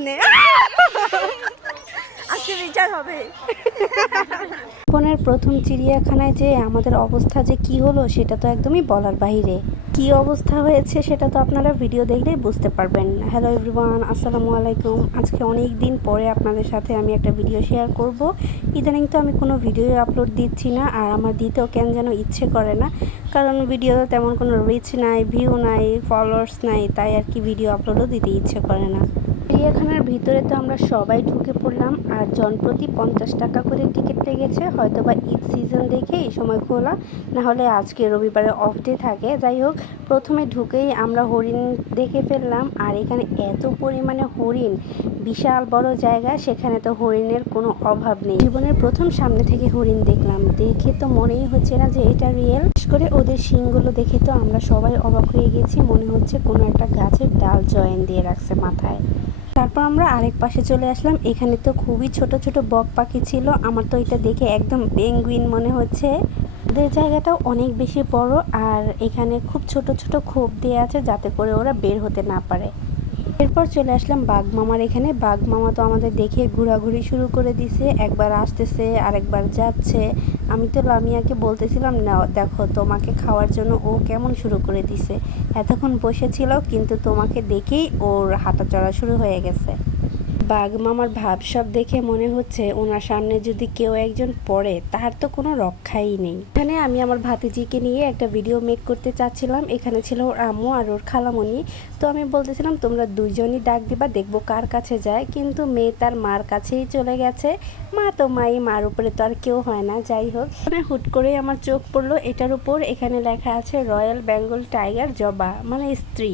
এমনি আজকে বিচার হবে। জীবনের প্রথম চিড়িয়াখানায় যে আমাদের অবস্থা যে কি হলো সেটা তো একদমই বলার বাইরে। কি অবস্থা হয়েছে সেটা তো আপনারা ভিডিও দেখলেই বুঝতে পারবেন। হ্যালো এভরিওয়ান, আসসালামু আলাইকুম। আজকে অনেক দিন পরে আপনাদের সাথে আমি একটা ভিডিও শেয়ার করব। ইদানিং তো আমি কোনো ভিডিও আপলোড দিচ্ছি না, আর আমার দিতেও কেন যেন ইচ্ছে করে না, কারণ ভিডিওতে তেমন কোনো রিচ নাই, ভিউ নাই, ফলোয়ার্স নাই, তাই আর কি ভিডিও আপলোডও দিতে ইচ্ছে করে না। চিড়িয়াখানার ভিতরে তো আমরা সবাই ঢুকে পড়লাম, আর জনপ্রতি 50 টাকা করে টিকিট লেগেছে। হয়তো বা ঈদ সিজন দেখে এই সময় খোলা, না হলে আজকে রবিবারে অফ ডে থাকে। যাই হোক, প্রথমে ঢুকেই আমরা হরিণ দেখে ফেললাম, আর এখানে এত পরিমাণে হরিণ, বিশাল বড় জায়গা, সেখানে তো হরিণের কোনো অভাব নেই। জীবনের প্রথম সামনে থেকে হরিণ দেখলাম, দেখে তো মনেই হচ্ছে না যে এটা রিয়েল। বিশেষ করে ওদের শিংগুলো দেখে তো আমরা সবাই অবাক হয়ে গেছি, মনে হচ্ছে কোনো একটা গাছের ডাল জয়েন দিয়ে রাখছে মাথায়। তারপর আমরা আরেক পাশে চলে আসলাম, এখানে তো খুবই ছোট ছোট বক পাখি ছিল। আমার তো এটা দেখে একদম পেঙ্গুইন মনে হচ্ছে। ওদের জায়গাটাও অনেক বেশি বড়, আর এখানে খুব ছোট ছোট খোপ দিয়ে আছে যাতে করে ওরা বের হতে না পারে। এরপর চলে আসলাম বাঘ মামার এখানে। বাঘ মামা তো আমাদের দেখে ঘোরাঘুরি শুরু করে দিছে, একবার আসতেছে আরেকবার যাচ্ছে। আমি তো লামিয়াকে বলতেছিলাম, না দেখো তোমাকে খাওয়ার জন্য ও কেমন শুরু করে দিছে। এতক্ষণ বসেছিল কিন্তু তোমাকে দেখেই ওর হাঁটা চলা শুরু হয়ে গেছে। বাঘ মামার ভাব সব দেখে মনে হচ্ছে ওনার সামনে যদি কেউ একজন পড়ে তার তো কোনো রক্ষাই নেই। এখানে আমি আমার ভাতিজিকে নিয়ে একটা ভিডিও মেক করতে চাচ্ছিলাম। এখানে ছিল ওর আম্মু আর ওর খালামণি। তো আমি বলতেছিলাম তোমরা দুইজনই ডাক দিবা, দেখবো কার কাছে যায়। কিন্তু মেয়ে তার মার কাছেই চলে গেছে। মা তো মাই, মার উপরে তো আর কেউ হয় না। যাই হোক, হুট করেই আমার চোখ পড়লো এটার উপর। এখানে লেখা আছে রয়্যাল বেঙ্গল টাইগার জবা, মানে স্ত্রী।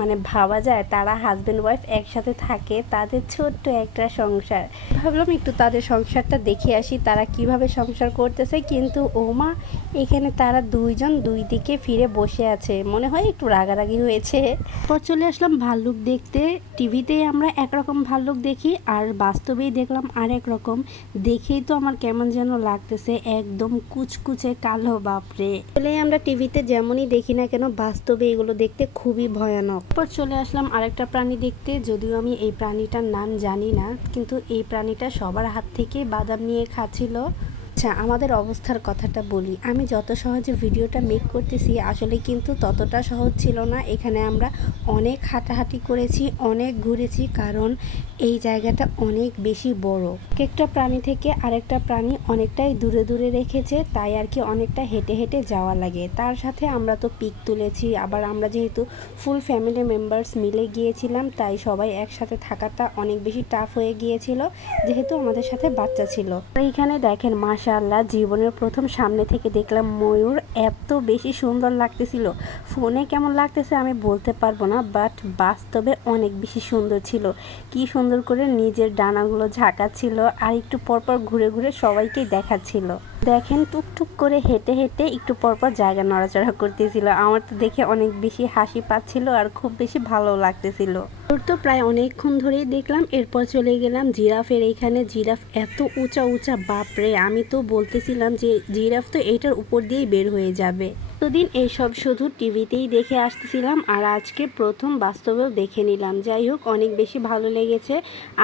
মানে ভাবা যায় তারা হাজব্যান্ড ওয়াইফ একসাথে থাকে, তাদের ছোট্ট একটা সংসার। ভাবলাম একটু তাদের সংসারটা দেখে আসি, তারা কিভাবে সংসার করতেছে। কিন্তু ওমা, এখানে তারা দুইজন দুই দিকে ফিরে বসে আছে, মনে হয় একটু রাগারাগি হয়েছে। পর চলে আসলাম ভাল্লুক দেখতে। টিভিতেই আমরা একরকম ভাল্লুক দেখি, আর বাস্তবেই দেখলাম আরেক রকম। দেখেই তো আমার কেমন যেন লাগতেছে, একদম কুচকুচে কালো, বাপরে। আসলে আমরা টিভিতে যেমনই দেখি না কেন, বাস্তবে এগুলো দেখতে খুবই ভয়ানক। এরপর চলে আসলাম আরেকটা প্রাণী দেখতে, যদিও আমি এই প্রাণীটার নাম জানি না, কিন্তু এই প্রাণীটা সবার হাত থেকে বাদাম নিয়ে খাচ্ছিল। আচ্ছা, আমাদের অবস্থার কথাটা বলি। আমি যত সহজে ভিডিওটা মেক করতেছি, আসলে কিন্তু ততটা সহজ ছিল না। এখানে আমরা অনেক হাঁটাহাঁটি করেছি, অনেক ঘুরেছি, কারণ এই জায়গাটা অনেক বেশি বড়। একটা প্রাণী থেকে আরেকটা প্রাণী অনেকটাই দূরে দূরে রেখেছে, তাই আর কি অনেকটা হেঁটে হেঁটে যাওয়া লাগে। তার সাথে আমরা তো পিক তুলেছি, আবার আমরা যেহেতু ফুল ফ্যামিলি মেম্বার্স মিলে গিয়েছিলাম, তাই সবাই একসাথে থাকাটা অনেক বেশি টাফ হয়ে গিয়েছিল, যেহেতু আমাদের সাথে বাচ্চা ছিল। এইখানে দেখেন, মাশাআল্লাহ, জীবনের প্রথম সামনে থেকে দেখলাম ময়ূর। এত বেশি সুন্দর লাগতেছিল। ফোনে কেমন লাগতেছে আমি বলতে পারবো না, বাট বাস্তবে অনেক বেশি সুন্দর ছিল। কি সুন্দর করে নিজের ডানাগুলো ঝাঁকাচ্ছিল, আর একটু পরপর ঘুরে ঘুরে সবাইকে দেখাচ্ছিল। দেখেন, টুকটুক করে হেঁটে হেঁটে একটু পরপর জায়গা নড়াচড়া করতেছিল। আমার তো দেখে অনেক বেশি হাসি পাচ্ছিল, আর খুব বেশি ভালো লাগতেছিল। তোর তো প্রায় অনেকক্ষণ ধরেই দেখলাম। এরপর চলে গেলাম জিরাফের এইখানে। জিরাফ এত উঁচা উঁচা, বাপরে, আমি তো বলতেছিলাম যে জিরাফ তো এইটার উপর দিয়েই বের হয়ে যাবে। এতদিন এইসব শুধু টিভিতেই দেখে আসতেছিলাম, আর আজকে প্রথম বাস্তবেও দেখে নিলাম। যাই হোক, অনেক বেশি ভালো লেগেছে,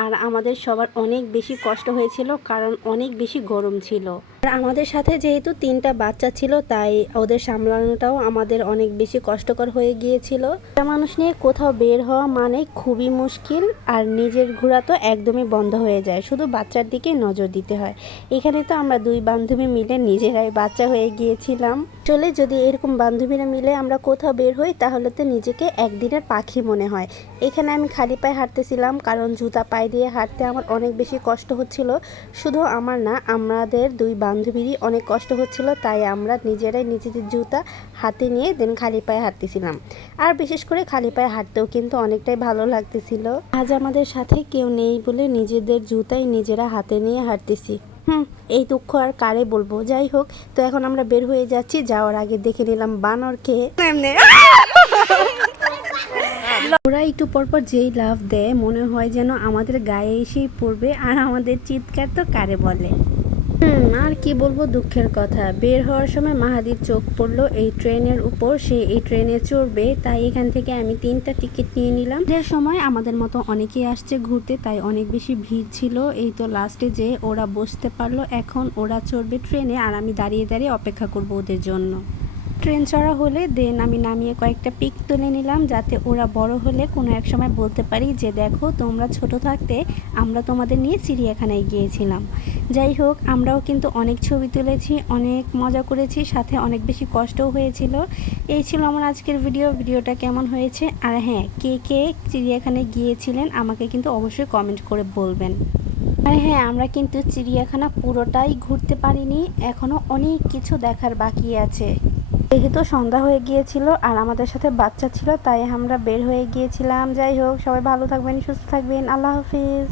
আর আমাদের সবার অনেক বেশি কষ্ট হয়েছিল, কারণ অনেক বেশি গরম ছিল। আর আমাদের সাথে যেহেতু 3টা বাচ্চা ছিল, তাই ওদের সামলানোটাও আমাদের অনেক বেশি কষ্টকর হয়ে গিয়েছিল। একটা মানুষ নিয়ে কোথাও বের হওয়া মানে খুবই মুশকিল, আর নিজের ঘোরা তো একদমই বন্ধ হয়ে যায়, শুধু বাচ্চার দিকে নজর দিতে হয়। এখানে তো আমরা দুই বান্ধবী মিলে নিজেরাই বাচ্চা হয়ে গিয়েছিলাম। চলে, যদি এরকম বান্ধবীরা মিলে আমরা কোথাও বের হই, তাহলে তো নিজেকে একদিনের পাখি মনে হয়। এখানে আমি খালি পায়ে হাঁটতেছিলাম, কারণ জুতা পায়ে দিয়ে হাঁটতে আমার অনেক বেশি কষ্ট হচ্ছিল। শুধু আমার না, আমাদের দুই বান্ধবীরই অনেক কষ্ট হচ্ছিল, তাই আমরা নিজেরাই নিজেদের জুতা হাতে নিয়ে দেন খালি পায়ে হাঁটতেছিলাম। আর বিশেষ করে খালি পায়ে হাঁটতেও কিন্তু অনেকটাই ভালো লাগতেছিল। আজ আমাদের সাথে কেউ নেই বলে নিজেদের জুতাই নিজেরা হাতে নিয়ে হাঁটতেছি। এই দুঃখ আর কারে বলবো। যাই হোক, তো এখন আমরা বের হয়ে যাচ্ছি। যাওয়ার আগে দেখে নিলাম বানরকে। ওরা একটু পরপর যেই লাফ দেয়, মনে হয় যেন আমাদের গায়ে এসেই পড়বে, আর আমাদের চিৎকার তো কারে বলে। আর কি বলবো, দুঃখের কথা, বের হওয়ার সময় মাহাদির চোখ পড়লো এই ট্রেনের উপর, সে এই ট্রেনে চড়বে, তাই এখান থেকে আমি 3টা টিকিট নিয়ে নিলাম। যে সময় আমাদের মতো অনেকেই আসছে ঘুরতে, তাই অনেক বেশি ভিড় ছিল। এই তো লাস্টে যে ওরা বসতে পারলো, এখন ওরা চড়বে ট্রেনে আর আমি দাঁড়িয়ে দাঁড়িয়ে অপেক্ষা করবো ওদের জন্য। ট্রেন চড়া হলে দেন আমি নামিয়ে কয়েকটা পিক তুলে নিলাম, যাতে ওরা বড় হলে কোনো এক সময় বলতে পারি যে দেখো তোমরা ছোট থাকতে আমরা তোমাদের নিয়ে চিড়িয়াখানায় গিয়েছিলাম। যাই হোক, আমরাও কিন্তু অনেক ছবি তুলেছি, অনেক মজা করেছি, সাথে অনেক বেশি কষ্টও হয়েছিল। এই ছিল আমার আজকের ভিডিওটা কেমন হয়েছে, আর হ্যাঁ, কে কে চিড়িয়াখানায় গিয়েছিলেন আমাকে কিন্তু অবশ্যই কমেন্ট করে বলবেন। আর হ্যাঁ, আমরা কিন্তু চিড়িয়াখানা পুরোটাই ঘুরতে পারিনি, এখনও অনেক কিছু দেখার বাকি আছে। যেহেতু সন্ধ্যা হয়ে গিয়েছিল আর আমাদের সাথে বাচ্চা ছিল, তাই আমরা বের হয়ে গিয়েছিলাম। যাই হোক, সবাই ভালো থাকবেন, সুস্থ থাকবেন, আল্লাহ হাফিজ।